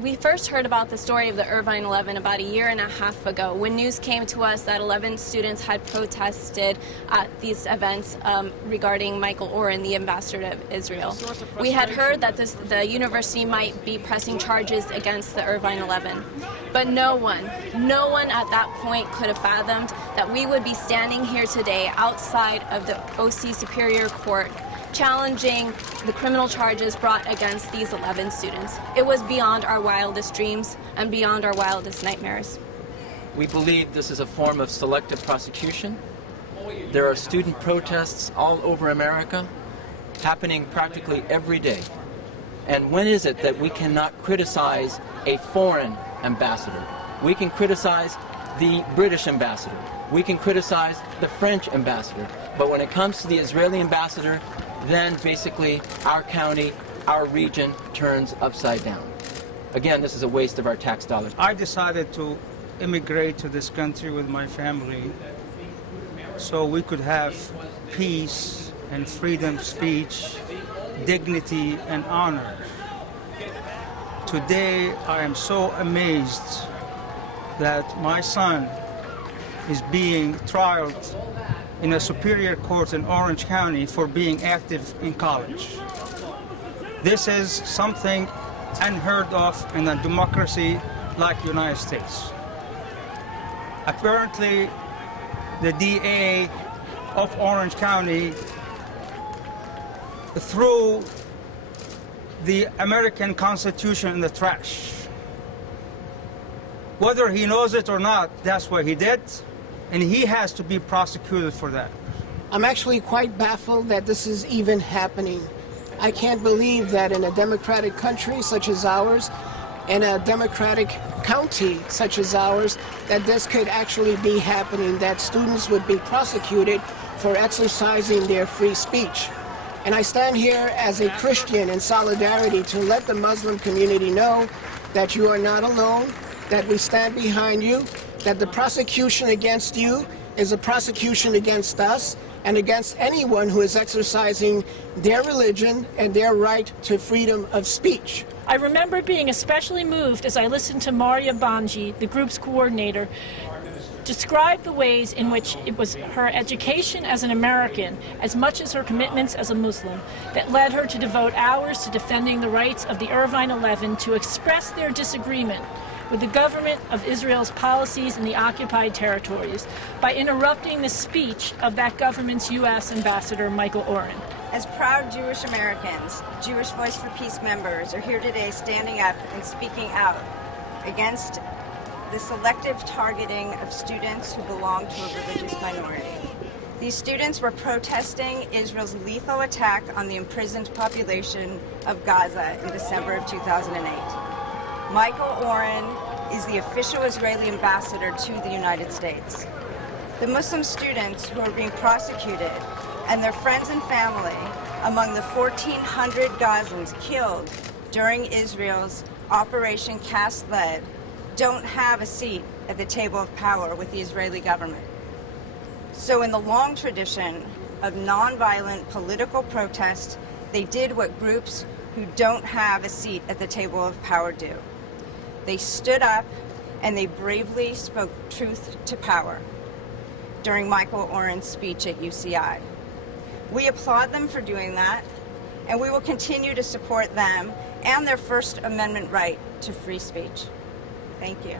We first heard about the story of the Irvine 11 about a year and a half ago when news came to us that 11 students had protested at these events regarding Michael Oren, the ambassador of Israel. We had heard that the university might be pressing charges against the Irvine 11. But no one at that point could have fathomed that we would be standing here today outside of the OC Superior Court challenging the criminal charges brought against these 11 students. It was beyond our wildest dreams and beyond our wildest nightmares. We believe this is a form of selective prosecution. There are student protests all over America happening practically every day. And when is it that we cannot criticize a foreign ambassador? We can criticize the British ambassador. We can criticize the French ambassador. But when it comes to the Israeli ambassador, then basically our county, our region turns upside down. Again, this is a waste of our tax dollars. I decided to immigrate to this country with my family so we could have peace and freedom of speech, dignity and honor. Today I am so amazed that my son is being trialed in a superior court in Orange County for being active in college. This is something unheard of in a democracy like the United States. Apparently, the DA of Orange County threw the American Constitution in the trash. Whether he knows it or not, that's what he did. And he has to be prosecuted for that. I'm actually quite baffled that this is even happening. I can't believe that in a democratic country such as ours, in a democratic county such as ours, that this could actually be happening, that students would be prosecuted for exercising their free speech. And I stand here as a Christian in solidarity to let the Muslim community know that you are not alone, that we stand behind you, that the prosecution against you is a prosecution against us and against anyone who is exercising their religion and their right to freedom of speech. I remember being especially moved as I listened to Maria Banji, the group's coordinator, describe the ways in which it was her education as an American, as much as her commitments as a Muslim, that led her to devote hours to defending the rights of the Irvine 11 to express their disagreement with the government of Israel's policies in the occupied territories by interrupting the speech of that government's U.S. ambassador, Michael Oren. As proud Jewish Americans, Jewish Voice for Peace members are here today standing up and speaking out against the selective targeting of students who belong to a religious minority. These students were protesting Israel's lethal attack on the imprisoned population of Gaza in December of 2008. Michael Oren is the official Israeli ambassador to the United States. The Muslim students who are being prosecuted and their friends and family among the 1,400 Gazans killed during Israel's Operation Cast Lead don't have a seat at the table of power with the Israeli government. So in the long tradition of nonviolent political protest, they did what groups who don't have a seat at the table of power do. They stood up and they bravely spoke truth to power during Michael Oren's speech at UCI. We applaud them for doing that, and we will continue to support them and their First Amendment right to free speech. Thank you.